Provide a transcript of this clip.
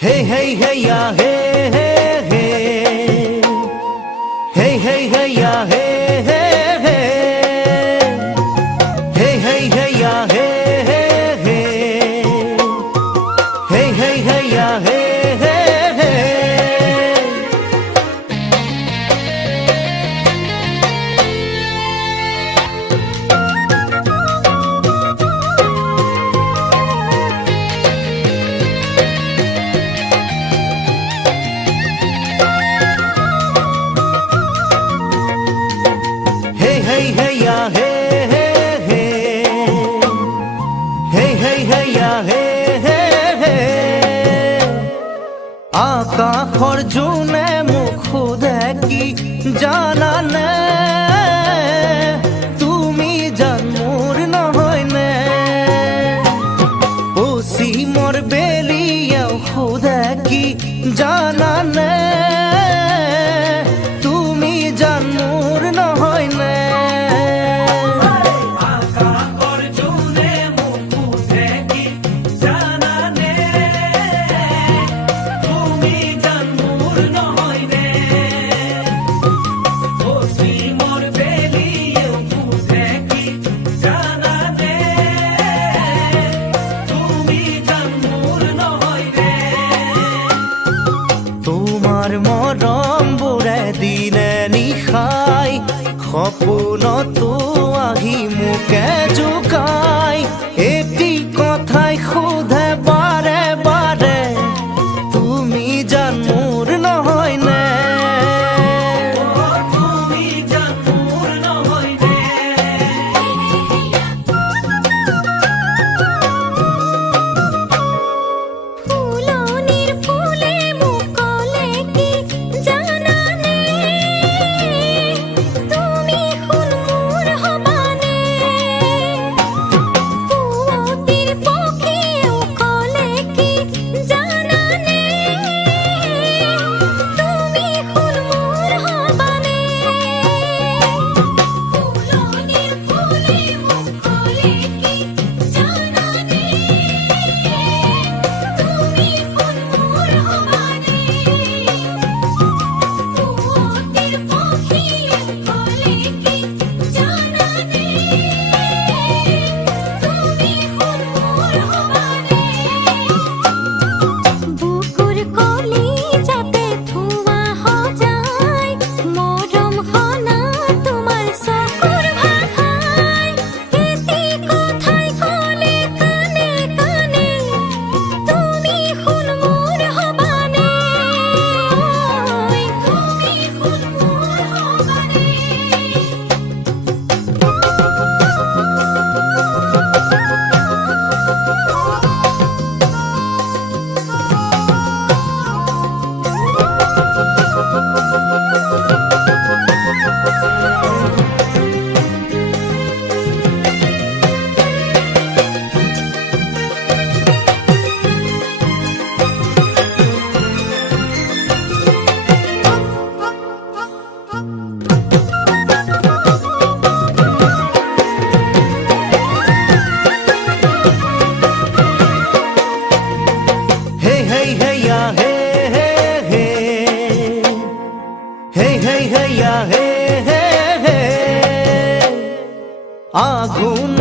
Hey hey hey ya hey hey hey. Hey hey hey ya hey hey hey. Hey hey hey ya hey hey hey. Hey hey hey ya hey hey hey. Hey hey hey ya hey hey hey. Hey hey hey ya hey hey hey. আকাশৰ জোনে মুখ দেখি জানা নে তুমি জান মোৰ নহয়নে পশ্চিমৰ বেলিয়াও দেখি জানা নে তুমি জান মোৰ নহয়নে মৰম বুৰে দিনে নিশাই সপোনতো আহি মোকে জোকাই এটি কথাই সোধে বাৰে বাৰে তুমি জান মোৰ নহয়নে তুমি জান মোৰ নহয়নে ফুলনিৰ ফুলে মুকলে আগুন